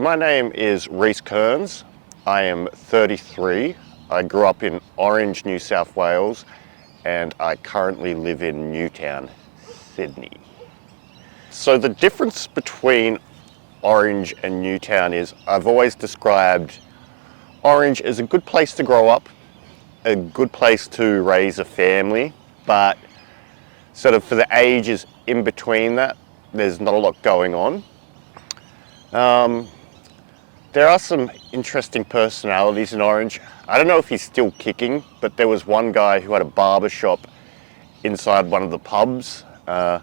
My name is Rhyss. I am 33. I grew up in Orange, New South Wales, and I currently live in Newtown, Sydney. So the difference between Orange and Newtown is I've always described Orange as a good place to grow up, a good place to raise a family, but sort of for the ages in between that, there's not a lot going on. There are some interesting personalities in Orange. I don't know if he's still kicking, but there was one guy who had a barber shop inside one of the pubs. But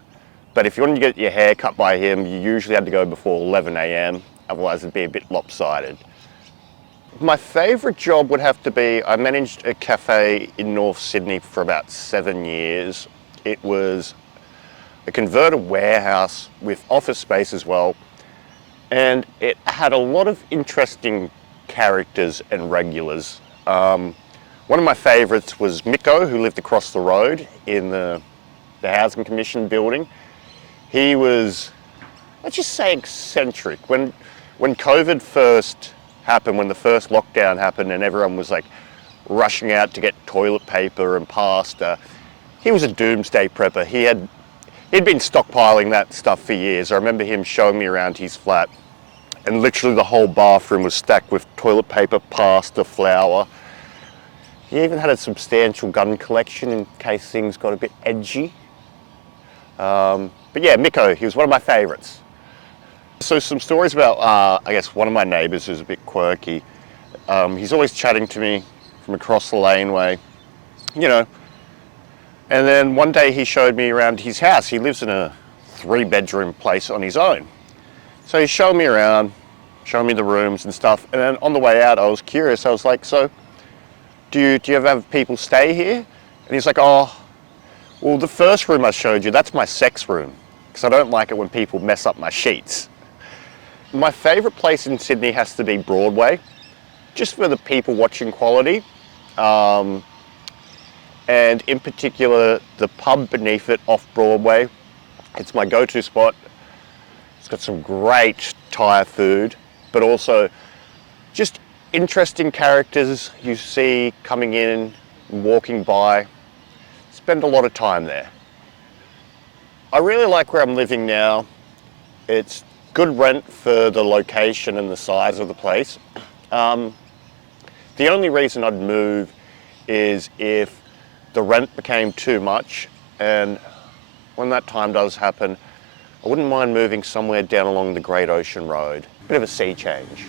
if you wanted to get your hair cut by him, you usually had to go before 11 a.m, otherwise it'd be a bit lopsided. My favourite job would have to be, I managed a cafe in North Sydney for about 7 years. It was a converted warehouse with office space as well. And it had a lot of interesting characters and regulars. One of my favourites was Miko, who lived across the road in the Housing Commission building. He was, let's just say, eccentric. When COVID first happened, when the first lockdown happened and everyone was like rushing out to get toilet paper and pasta, he was a doomsday prepper. He'd been stockpiling that stuff for years. I remember him showing me around his flat, and literally the whole bathroom was stacked with toilet paper, pasta, flour. He even had a substantial gun collection in case things got a bit edgy. But yeah, Miko, he was one of my favourites. So some stories about, I guess, one of my neighbours who's a bit quirky. He's always chatting to me from across the laneway, you know. And then one day he showed me around his house. He lives in a 3-bedroom place on his own. So he showed me around, showed me the rooms and stuff. And then on the way out, I was curious. I was like, so do you ever have people stay here? And he's like, oh, well, the first room I showed you, that's my sex room, because I don't like it when people mess up my sheets. My favourite place in Sydney has to be Broadway, just for the people watching quality. And in particular, the pub beneath it off Broadway. It's my go-to spot. It's got some great Thai food, but also just interesting characters you see coming in, walking by. Spend a lot of time there. I really like where I'm living now. It's good rent for the location and the size of the place. The only reason I'd move is if the rent became too much, and when that time does happen, I wouldn't mind moving somewhere down along the Great Ocean Road. Bit of a sea change.